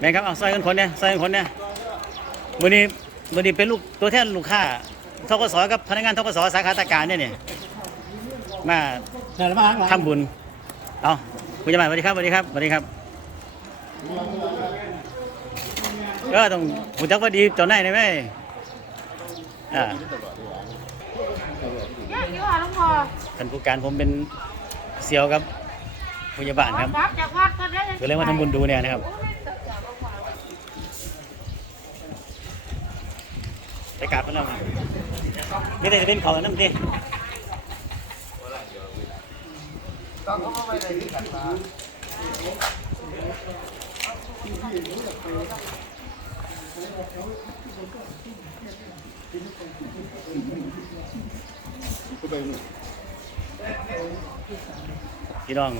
แม่ครับเอาซอยกันคนเนี่ยซอยกันคนเนี่ยมือนี้มือนี้เป็นลูกตัวแทนลูกค้าทกศกับพนักงานทกศสาขาตะการเนี่ยเนี่ยมาเดินมาข้างหลังทำบุญเอาคุณยายสวัสดีครับสวัสดีครับสวัสดีครับก็ต้องผมจักว่าดีเจ้านายได้ไหมอ่าเยอะอยู่ค่ะหลุงพ่อท่านผู้การผมเป็นเซียวครับผู้ใหญ่บ้านครับ กลับจากวัดก็ได้ ก็เลยมาทำบุญดูเนี่ยนะครับ ไปกราบกันแล้วนี่แต่จะเป็นเขาน้ำดิพี่น้อง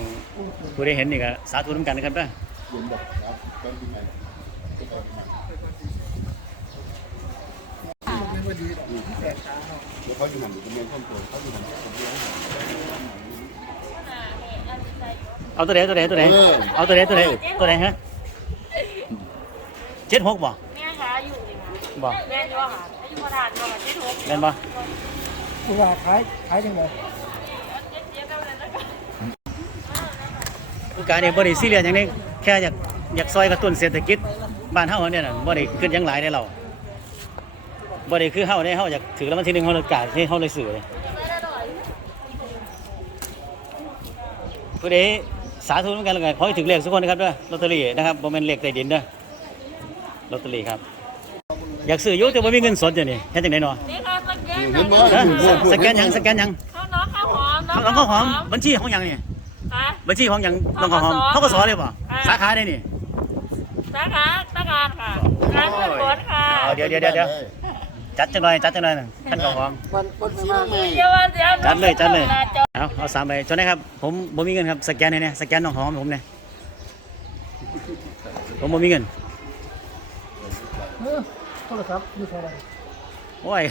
ผู้ได้เห็นนี่ก็สาธุน้ำกันนะครับเด้อ แล้วเขาอยู่หันอยู่ตรงนี้เพิ่มเติมเขาอยู่หันตรงนี้เอาตัวไหนตัวไหนตัวไหนเออเอาตัวไหนตัวไหนตัวไหนฮะเจ็ดหกบ่แม่ขาอยู่เลยค่ะบ่แม่อยู่ค่ะอายุประธานก็เจ็ดหกแม่นบ่ผู้ว่าขายขายจังไงเจ็ดเจ็ดเท่านั้นนะคะผู้การนี่บ่ได้ซีเรียสอย่างนี้แค่อยากอยากซอยกระตุ้นเศรษฐกิจบ้านเฮาเนี่ยน่ะบ่ได้ขึ้นหยังหลายได้เรา บ่ได้คือเฮาได้เฮาอยากถือแล้ววันที่หนึ่งเฮาเลยกาดที่เฮาเลยซื้อเลยผู้ใดสาธุน้ำกันแล้วกันขอให้ถึงเลขทุกคนนะครับเด้อลอตเตอรี่นะครับบ่แม่นเลขใต้ดินเด้อลอตเตอรี่ครับ อยากซื้ออยู่แต่บ่มีเงินสดอยู่นี่เฮ็ดจังได๋เนาะนี่ค่ะสแกนเห็นไหมฮะสแกนหยังสแกนหยังข้าวน้องข้าวหอมเขาเอาข้าวหอมบัญชีของหยังนี่ค่ะบัญชีของหยังน้องข้าวหอมเขาก็สอนเลยป่ะค่ะสาขาได้นี่ สาขาตะการค่ะร้านเพื่อนฝนค่ะ เอาเดี๋ยวเดี๋ยวเดี๋ยวเดี๋ยว จัดจังหน่อยจัดจังหน่อยท่านข้าวหอมวันวันไม่มากเดี๋ยวว่าเดี๋ยวจัดเลยจัดเลยจอเอาเอาสามใบจนได้ครับผมผมมีเงินครับสแกนให้เนี่ยสแกนน้องข้าวหอมให้ผมเนี่ยผมบ่มีเงินเออโทรศัพท์มีเท่าไหร่โอ้ย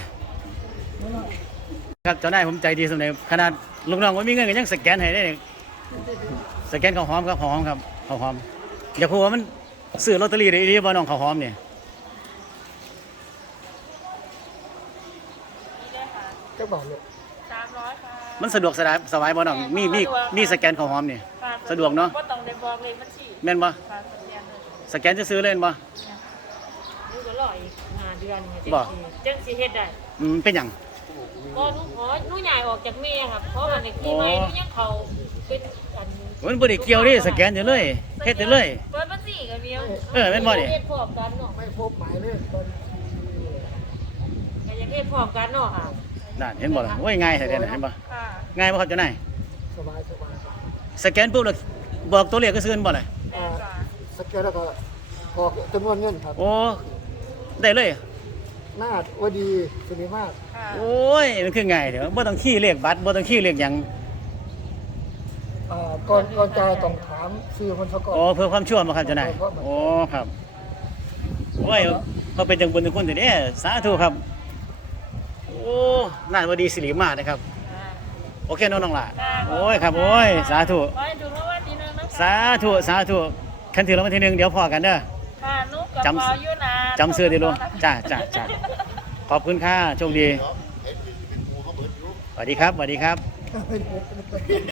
ครับเจ้านายผมใจดีสำเร็จขนาดลูกน้องว่ามีเงินก็ยังสแกนให้ได้เนี่ยสแกนข้าวหอมครับข้าวหอมครับข้าวหอมอย่าพูดว่ามันซื้อลอตเตอรี่ได้ดีบ่น้องข้าวหอมเนี่ย จ้าบอกเลยสามร้อยค่ะมันสะดวกสบายสบายบ่น้องมีมีมีสแกนข้าวหอมนี่ ค่สะดวกเนอะก็ต้องได้บอกเลยบัญชีแม่นบ่ค่ะสแกนเลยสแกนจะซื้อๆเล่นบ่นี่ก็รออีกห้าเดือนไงบ่จังสิเฮ็ดได้อืมเป็นหยังก็หนูขอหนูใหญ่ออกจากเมียครับเพราะวันนี้ที่ไม่หนูยังเขาเป็นอันมันบ่ได้เกี่ยวดิสแกนอยู่เลยเฮ็ดอยู่เลย เปิดบัญชีกับเมียเออแม่นบ่นี่ เฮ็ดพร้อมกันเนาะไม่พบหมายเลยตอนก็ยังเฮ็ดพร้อมกันเนาะค่ะ นั่นเห็นบ่ล่ะโอ้ยง่ายแท้ๆน่ะเห็นบ่ค่ะง่ายบ่ครับเจ้านายสบายสบายครับสแกนปุ๊บแล้วบอกตัวเลขก็ซื้อบ่ล่ะแม่ค่ะสแกนแล้วก็ออกจำนวนเงินครับ โอ้ได้เลยหน้าว่าดีสิริมาศค่ะโอ้ยมันคือง่ายเด้อบ่ต้องขี้เลขบัตรบ่ต้องขี้เลขหยังอ่าก่อนก่อนจ่ายต้องถามซื้อมันซะก่อนโอ้เพื่อความชั่วบ่ครับเจ้านายโอ้ครับโอ้ยเขาเป็นจังบุญจังคุณแต่เด้สาธุครับ โอ้น่าบ่ดีสิริมาศนะครับ โอเคเน้องน้องล่ะโอ้ยครับโอ้ยสาธุขอให้ถูกรางวัลที่หนึ่งนะคะสาธุสาธุคันถือรางวัลที่หนึ่งเดี๋ยวพอกันเด้อค่ะหนุกับจำพออยู่นะจำซื้อได้ลูกจ้าจ้าจ้าขอบคุณค่ะโชคดีเห็นเป็นกูเขาเบิดอยู่สวัสดีครับสวัสดีครับเป็น